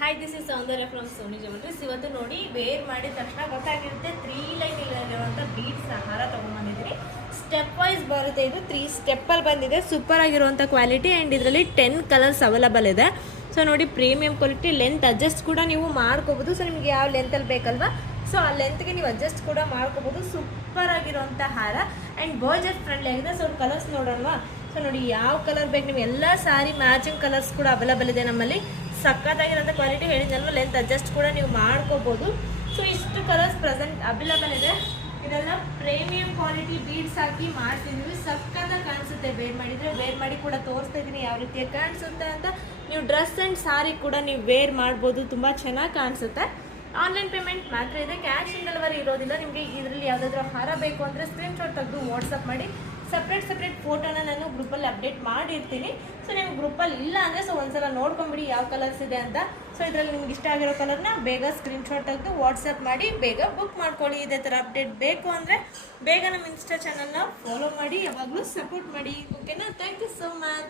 Hi, this is Soundarya from Soni jewelleries. ಇವತ್ತು ನೋಡಿ, wear ಮಾಡಿದ ತಕ್ಷಣ ಗೊತ್ತಾಗಿರುತ್ತೆ 3 ಲೈನ್ ಇರುವಂಥ ಬೀಡ್ಸ್ ಹಾರ ತೊಗೊಂಡ್ಬಂದಿದ್ದೀನಿ. ಸ್ಟೆಪ್ ವೈಸ್ ಬರುತ್ತೆ. ಇದು 3 ಸ್ಟೆಪ್ಪಲ್ಲಿ ಬಂದಿದೆ. ಸೂಪರ್ ಆಗಿರುವಂಥ ಕ್ವಾಲಿಟಿ ಆ್ಯಂಡ್ ಇದರಲ್ಲಿ 10 ಕಲರ್ಸ್ ಅವೈಲಬಲ್ ಇದೆ. ಸೊ ನೋಡಿ, ಪ್ರೀಮಿಯಂ ಕ್ವಾಲಿಟಿ. ಲೆಂತ್ ಅಡ್ಜಸ್ಟ್ ಕೂಡ ನೀವು ಮಾಡ್ಕೋಬೋದು. ಸೊ ನಿಮಗೆ ಯಾವ ಲೆಂತಲ್ಲಿ ಬೇಕಲ್ವಾ, ಸೊ ಆ ಲೆಂತ್ಗೆ ನೀವು ಅಡ್ಜಸ್ಟ್ ಕೂಡ ಮಾಡ್ಕೋಬೋದು. ಸೂಪರ್ ಆಗಿರುವಂಥ ಹಾರ ಆ್ಯಂಡ್ ಬಜೆಟ್ ಫ್ರೆಂಡ್ಲಿ ಆಗಿದೆ. ಸೊ ಕಲರ್ಸ್ ನೋಡೋಣವಾ. ಸೊ ನೋಡಿ, ಯಾವ ಕಲರ್ ಬೇಕು ನೀವು, ಎಲ್ಲ ಸಾರಿ ಮ್ಯಾಚಿಂಗ್ ಕಲರ್ಸ್ ಕೂಡ ಅವೈಲಬಲ್ ಇದೆ ನಮ್ಮಲ್ಲಿ. ಸಕ್ಕತ್ತಾಗಿರೋಂಥ ಕ್ವಾಲಿಟಿ ಹೇಳಿದ್ನಲ್ವ, ಲೆಂತ್ ಅಡ್ಜಸ್ಟ್ ಕೂಡ ನೀವು ಮಾಡ್ಕೋಬೋದು. ಸೊ ಇಷ್ಟು ಕಲರ್ಸ್ ಪ್ರೆಸೆಂಟ್ ಅವೈಲಬಲ್ ಇದೆ. ಇದೆಲ್ಲ ಪ್ರೀಮಿಯಂ ಕ್ವಾಲಿಟಿ ಬೀಡ್ಸ್ ಹಾಕಿ ಮಾಡ್ತಿದ್ದೀವಿ. ಸಕ್ಕತ್ತಾಗಿ ಕಾಣಿಸುತ್ತೆ ವೇರ್ ಮಾಡಿದರೆ. ವೇರ್ ಮಾಡಿ ಕೂಡ ತೋರಿಸ್ತಾ ಇದ್ದೀನಿ ಯಾವ ರೀತಿಯಾಗಿ ಕಾಣಿಸುತ್ತೆ ಅಂತ. ನೀವು ಡ್ರೆಸ್ ಆ್ಯಂಡ್ ಸಾರಿ ಕೂಡ ನೀವು ವೇರ್ ಮಾಡ್ಬೋದು. ತುಂಬ ಚೆನ್ನಾಗಿ ಕಾಣಿಸುತ್ತೆ. ಆನ್ಲೈನ್ ಪೇಮೆಂಟ್ ಮಾತ್ರ ಇದೆ, ಕ್ಯಾಶ್ ಆನ್ ಡೆಲಿವರಿ ಇರೋದಿಲ್ಲ. ನಿಮಗೆ ಇದರಲ್ಲಿ ಯಾವುದಾದ್ರೂ ಹಾರ ಬೇಕು ಅಂದರೆ ಸ್ಕ್ರೀನ್ಶಾಟ್ ತೆಗೆದು ವಾಟ್ಸಪ್ ಮಾಡಿ. ಸಪ್ರೇಟ್ ಫೋಟೋನ ನಾನು ಗ್ರೂಪಲ್ಲಿ ಅಪ್ಡೇಟ್ ಮಾಡಿರ್ತೀನಿ. ಸೊ ನೀವು ಗ್ರೂಪಲ್ಲಿ ಇಲ್ಲ ಅಂದರೆ ಸೊ ಒಂದ್ಸಲ ನೋಡ್ಕೊಂಬಿಡಿ ಯಾವ ಕಲರ್ಸ್ ಇದೆ ಅಂತ. ಸೊ ಇದರಲ್ಲಿ ನಿಮ್ಗೆ ಇಷ್ಟ ಆಗಿರೋ ಕಲರ್ನ ಬೇಗ ಸ್ಕ್ರೀನ್ಶಾಟ್ ತೆಗೆದು ವಾಟ್ಸಪ್ ಮಾಡಿ ಬೇಗ ಬುಕ್ ಮಾಡ್ಕೊಳ್ಳಿ. ಇದೇ ಥರ ಅಪ್ಡೇಟ್ ಬೇಕು ಅಂದರೆ ಬೇಗ ನಮ್ಮ ಇನ್ಸ್ಟಾ ಚಾನಲ್ನ ಫಾಲೋ ಮಾಡಿ, ಯಾವಾಗಲೂ ಸಪೋರ್ಟ್ ಮಾಡಿ. ಓಕೆನಾ? Thank you so much.